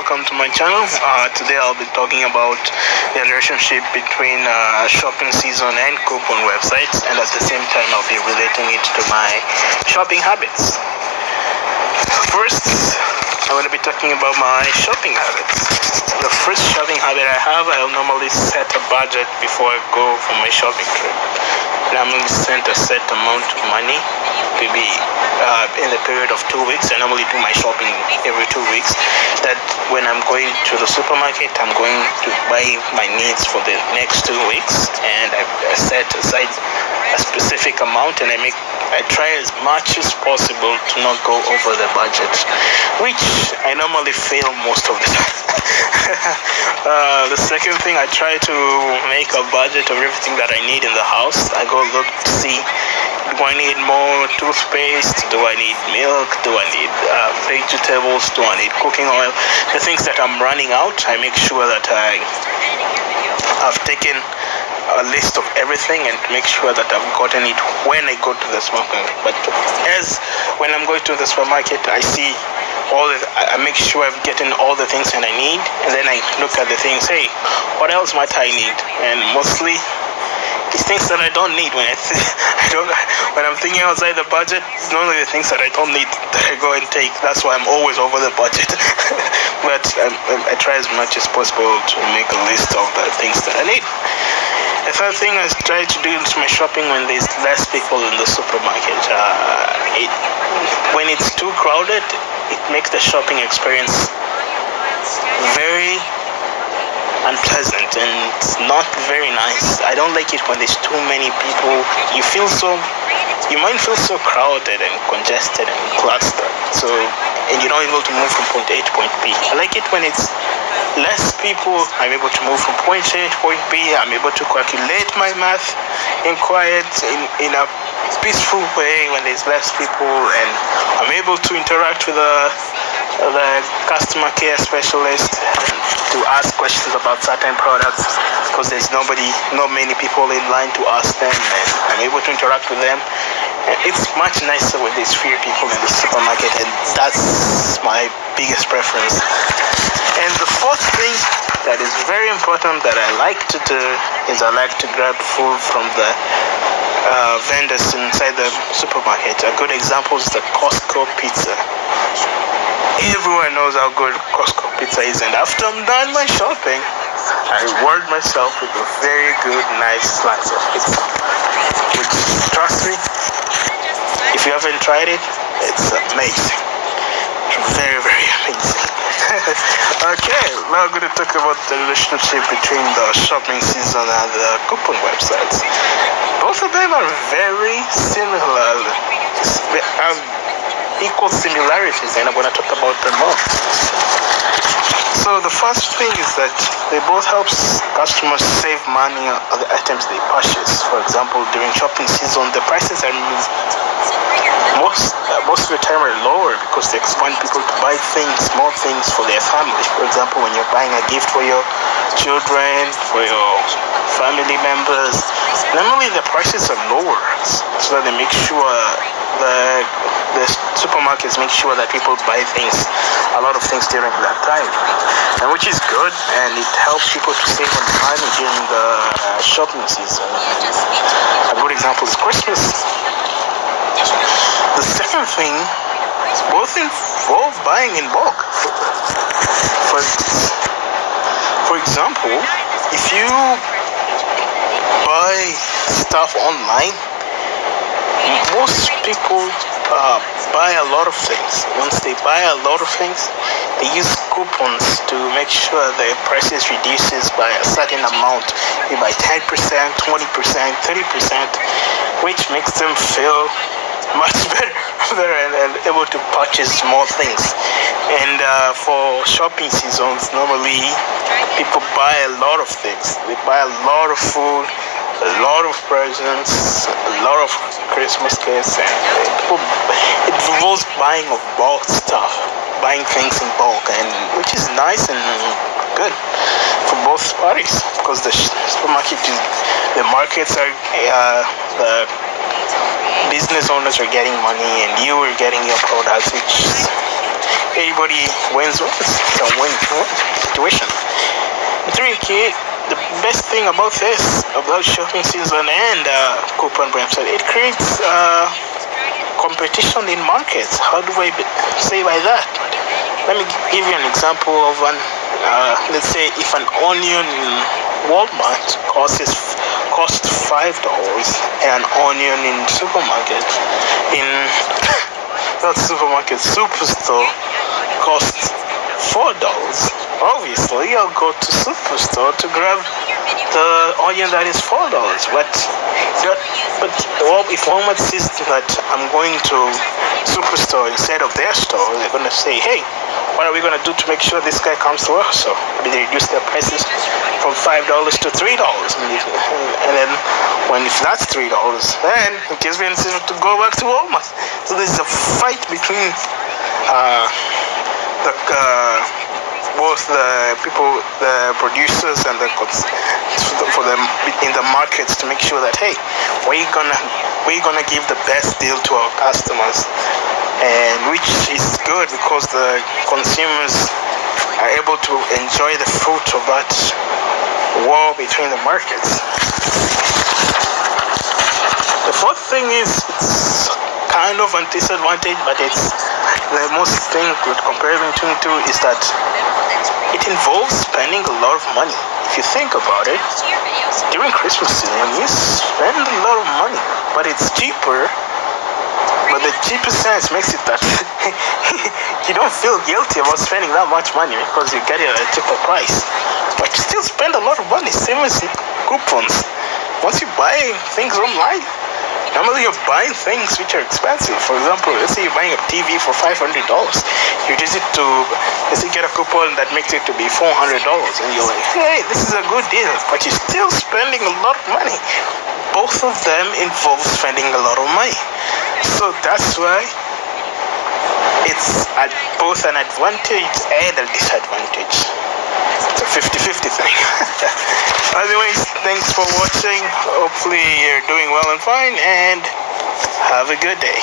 welcome to my channel. Today I'll be talking about the relationship between shopping season and coupon websites, and at the same time I'll be relating it to my shopping habits. First, I'm going to be talking about my shopping habits. The first shopping habit I have, I'll normally set a budget before I go for my shopping trip. And I'm going to spend a set amount of money, maybe in the period of 2 weeks. I normally do my shopping every 2 weeks. That when I'm going to the supermarket, I'm going to buy my needs for the next 2 weeks, and I set aside a specific amount, and I try as much as possible to not go over the budget, which I normally fail most of the time. The second thing, I try to make a budget of everything that I need in the house. I go look to see, do I need more toothpaste? Do I need milk? Do I need vegetables? Do I need cooking oil? The things that I'm running out, I make sure that I've taken a list of everything and make sure that I've gotten it when I go to the supermarket. But as when I'm going to the supermarket, I see I make sure I've gotten all the things that I need, and then I look at the things, hey, what else might I need? And mostly it's things that I don't need. When I'm thinking outside the budget, it's normally the things that I don't need that I go and take. That's why I'm always over the budget. But I try as much as possible to make a list of the things that I need. The third thing I try to do is my shopping when there's less people in the supermarket. When it's too crowded, it makes the shopping experience very unpleasant, and it's not very nice. I don't like it when there's too many people. Your mind feels so crowded and congested and clustered. And you're not able to move from point A to point B. I like it when it's less people. I'm able to move from point A to point B. I'm able to calculate my math in quiet, in a peaceful way when there's less people, and I'm able to interact with the customer care specialist to ask questions about certain products, because there's not many people in line to ask them, and I'm able to interact with them. It's much nicer when there's fewer people in the supermarket, and that's my biggest preference. And the fourth thing that is very important that I like to do is I like to grab food from the vendors inside the supermarket. A good example is the Costco pizza. Everyone knows how good Costco pizza is, and after I'm done my shopping, I reward myself with a very good, nice slice of pizza. Which, trust me, if you haven't tried it, it's amazing. Very, very amazing. Okay, now I'm going to talk about the relationship between the shopping season and the coupon websites. Both of them are very similar. They have equal similarities, and I'm going to talk about them more. So the first thing is that they both help customers save money on the items they purchase. For example, during shopping season, the prices are most of the time are lower because they want people to buy small things for their family. For example, when you're buying a gift for your children, for your family members, normally the prices are lower, so that they make sure the supermarkets make sure that people buy a lot of things during that time, and which is good, and it helps people to save on money during the shopping season. A good example is Christmas. The second thing, both involve buying in bulk. For example, if you buy stuff online, most people buy a lot of things. Once they buy a lot of things, they use coupons to make sure the prices reduces by a certain amount, by 10%, 20%, 30%, which makes them feel much better and able to purchase more things. And for shopping seasons, normally people buy a lot of things. They buy a lot of food, a lot of presents, a lot of Christmas gifts, and it involves buying of bulk stuff, buying things in bulk, and which is nice and good for both parties, because the markets are the business owners are getting money, and you are getting your products, which everybody wins. It's a win-win situation. 3K, the best thing about this, about shopping season and coupon website, it creates competition in markets. How do I say by that? Let me give you an example of let's say if an onion in Walmart costs $5 and an onion in supermarket, in not supermarket, superstore costs $4. Obviously, I'll go to superstore to grab the onion that is $4. But if Walmart sees that I'm going to superstore instead of their store, they're going to say, hey, what are we going to do to make sure this guy comes to us? So maybe they reduce their prices from $5 to $3. And then if that's $3, then it gives me an incentive to go back to Walmart. So there's a fight between both the people, the producers, and for them in the markets to make sure that, hey, we're gonna give the best deal to our customers, and which is good because the consumers are able to enjoy the fruit of that war between the markets. The fourth thing is, it's kind of a disadvantage, but it's the most thing with comparing between two is that it involves spending a lot of money. If you think about it, during Christmas season, you spend a lot of money, but it's cheaper. But the cheaper sense makes it that you don't feel guilty about spending that much money because you get it at a cheaper price. But you still spend a lot of money, same as coupons. Once you buy things online, normally you're buying things which are expensive. For example, let's say you're buying a TV for $500. You use it to, let's say, get a coupon that makes it to be $400, and you're like, hey, this is a good deal, but you're still spending a lot of money. Both of them involve spending a lot of money. So that's why it's both an advantage and a disadvantage. It's a 50-50 thing. Anyways, thanks for watching. Hopefully you're doing well and fine, and have a good day.